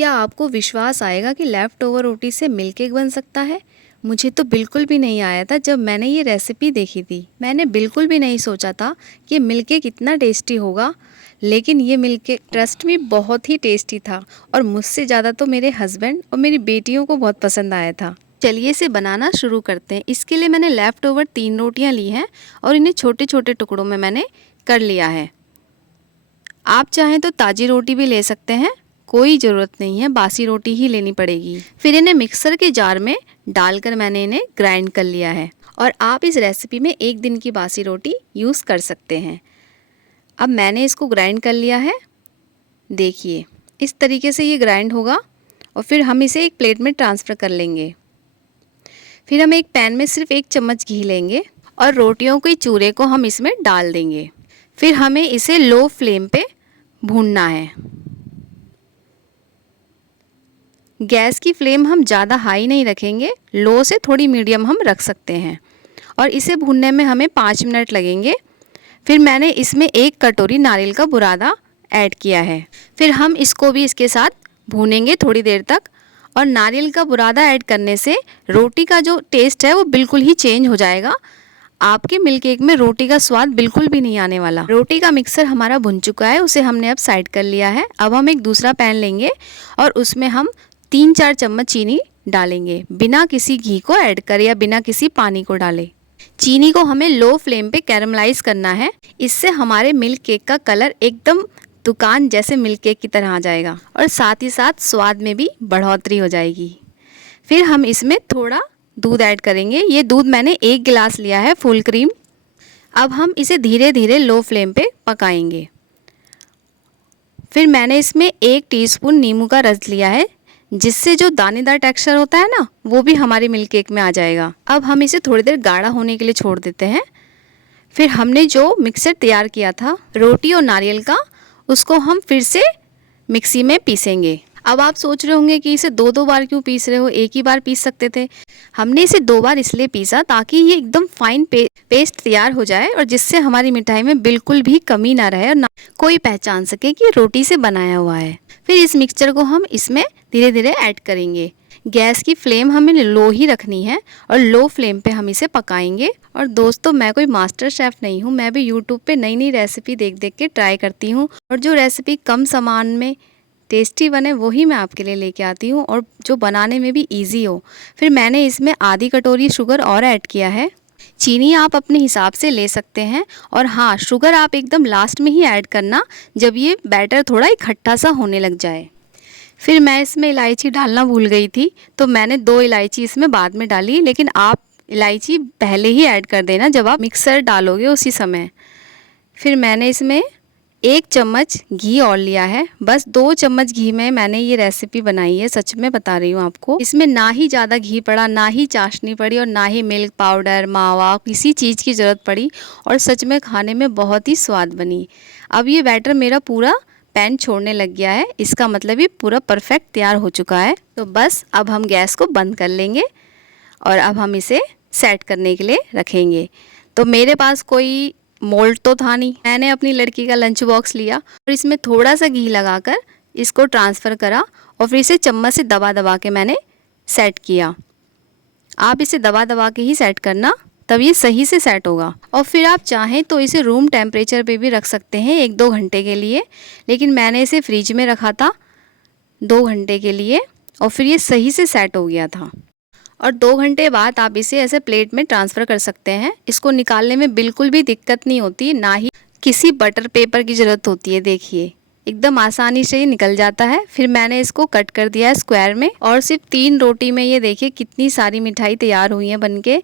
क्या आपको विश्वास आएगा कि लेफ़्ट ओवर रोटी से मिल्क केक बन सकता है? मुझे तो बिल्कुल भी नहीं आया था जब मैंने ये रेसिपी देखी थी। मैंने बिल्कुल भी नहीं सोचा था कि मिल्क केक इतना टेस्टी होगा, लेकिन ये मिल्क केक ट्रस्ट मी बहुत ही टेस्टी था और मुझसे ज़्यादा तो मेरे हस्बैंड और मेरी बेटियों को बहुत पसंद आया था। चलिए इसे बनाना शुरू करते हैं। इसके लिए मैंने लेफ़्ट ओवर 3 रोटियाँ ली हैं और इन्हें छोटे छोटे टुकड़ों में मैंने कर लिया है। आप चाहें तो ताज़ी रोटी भी ले सकते हैं, कोई ज़रूरत नहीं है, बासी रोटी ही लेनी पड़ेगी। फिर इन्हें मिक्सर के जार में डालकर मैंने इन्हें ग्राइंड कर लिया है और आप इस रेसिपी में 1 दिन की बासी रोटी यूज़ कर सकते हैं। अब मैंने इसको ग्राइंड कर लिया है। देखिए इस तरीके से ये ग्राइंड होगा और फिर हम इसे एक प्लेट में ट्रांसफ़र कर लेंगे। फिर हम एक पैन में सिर्फ 1 चम्मच घी लेंगे और रोटियों के चूरे को हम इसमें डाल देंगे। फिर हमें इसे लो फ्लेम पे भूनना है। गैस की फ्लेम हम ज़्यादा हाई नहीं रखेंगे, लो से थोड़ी मीडियम हम रख सकते हैं और इसे भूनने में हमें 5 मिनट लगेंगे। फिर मैंने इसमें 1 कटोरी नारियल का बुरादा ऐड किया है। फिर हम इसको भी इसके साथ भूनेंगे थोड़ी देर तक और नारियल का बुरादा ऐड करने से रोटी का जो टेस्ट है वो बिल्कुल ही चेंज हो जाएगा। आपके मिल्क केक में रोटी का स्वाद बिल्कुल भी नहीं आने वाला। रोटी का मिक्सर हमारा भुन चुका है, उसे हमने अब साइड कर लिया है। अब हम एक दूसरा पैन लेंगे और उसमें हम 3-4 चम्मच चीनी डालेंगे, बिना किसी घी को ऐड करे या बिना किसी पानी को डाले। चीनी को हमें लो फ्लेम पे कैरमलाइज करना है। इससे हमारे मिल्क केक का कलर एकदम दुकान जैसे मिल्क केक की तरह आ जाएगा और साथ ही साथ स्वाद में भी बढ़ोतरी हो जाएगी। फिर हम इसमें थोड़ा दूध ऐड करेंगे। ये दूध मैंने 1 गिलास लिया है, फुल क्रीम। अब हम इसे धीरे धीरे लो फ्लेम पे पकाएंगे। फिर मैंने इसमें 1 टीस्पून नींबू का रस लिया है, जिससे जो दानेदार टेक्सचर होता है ना, वो भी हमारे मिल्क केक में आ जाएगा। अब हम इसे थोड़ी देर गाढ़ा होने के लिए छोड़ देते हैं। फिर हमने जो मिक्सर तैयार किया था रोटी और नारियल का, उसको हम फिर से मिक्सी में पीसेंगे। अब आप सोच रहे होंगे कि इसे 2-2 बार क्यों पीस रहे हो, एक ही बार पीस सकते थे। हमने इसे 2 बार इसलिए पीसा ताकि ये एकदम फाइन पेस्ट तैयार हो जाए और जिससे हमारी मिठाई में बिल्कुल भी कमी ना रहे और ना कोई पहचान सके कि रोटी से बनाया हुआ है। फिर इस मिक्सचर को हम इसमें धीरे धीरे ऐड करेंगे। गैस की फ्लेम हमें लो ही रखनी है और लो फ्लेम पे हम इसे पकाएंगे। और दोस्तों, मैं कोई मास्टर शेफ़ नहीं हूँ, मैं भी यूट्यूब पे नई नई रेसिपी देख देख के ट्राई करती हूँ और जो रेसिपी कम सामान में टेस्टी बने वही मैं आपके लिए लेके आती हूँ और जो बनाने में भी इजी हो। फिर मैंने इसमें आधी कटोरी शुगर और ऐड किया है। चीनी आप अपने हिसाब से ले सकते हैं और हाँ, शुगर आप एकदम लास्ट में ही ऐड करना, जब ये बैटर थोड़ा इकट्ठा सा होने लग जाए। फिर मैं इसमें इलायची डालना भूल गई थी, तो मैंने 2 इलायची इसमें बाद में डाली, लेकिन आप इलायची पहले ही ऐड कर देना जब आप मिक्सर डालोगे उसी समय। फिर मैंने इसमें 1 चम्मच घी और लिया है। बस 2 चम्मच घी में मैंने ये रेसिपी बनाई है, सच में बता रही हूँ आपको। इसमें ना ही ज़्यादा घी पड़ा, ना ही चाशनी पड़ी और ना ही मिल्क पाउडर, मावा, किसी चीज़ की ज़रूरत पड़ी और सच में खाने में बहुत ही स्वाद बनी। अब ये बैटर मेरा पूरा पैन छोड़ने लग गया है, इसका मतलब ये पूरा परफेक्ट तैयार हो चुका है। तो बस अब हम गैस को बंद कर लेंगे और अब हम इसे सेट करने के लिए रखेंगे। तो मेरे पास कोई मोल्ड तो था नहीं, मैंने अपनी लड़की का लंच बॉक्स लिया और इसमें थोड़ा सा घी लगाकर इसको ट्रांसफ़र करा और फिर इसे चम्मच से दबा दबा के मैंने सेट किया। आप इसे दबा दबा के ही सेट करना, तब ये सही से सेट होगा। और फिर आप चाहें तो इसे रूम टेम्परेचर पे भी रख सकते हैं 1-2 घंटे के लिए, लेकिन मैंने इसे फ्रिज में रखा था 2 घंटे के लिए और फिर ये सही से सेट हो गया था। और 2 घंटे बाद आप इसे ऐसे प्लेट में ट्रांसफ़र कर सकते हैं। इसको निकालने में बिल्कुल भी दिक्कत नहीं होती, ना ही किसी बटर पेपर की ज़रूरत होती है। देखिए एकदम आसानी से ये निकल जाता है। फिर मैंने इसको कट कर दिया है स्क्वायर में और सिर्फ 3 रोटी में ये देखिए कितनी सारी मिठाई तैयार हुई है बनके।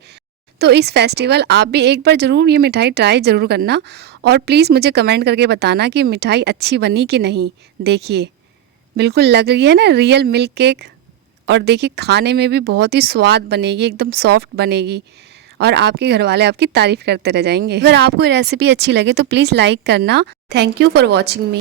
तो इस फेस्टिवल आप भी एक बार ज़रूर ये मिठाई ट्राई ज़रूर करना और प्लीज़ मुझे कमेंट करके बताना कि मिठाई अच्छी बनी कि नहीं। देखिए बिल्कुल लग रही है ना रियल मिल्क केक, और देखिए खाने में भी बहुत ही स्वाद बनेगी, एकदम सॉफ्ट बनेगी और आपके घर वाले आपकी तारीफ़ करते रह जाएंगे। अगर आपको ये रेसिपी अच्छी लगे तो प्लीज़ लाइक करना। Thank you for watching me.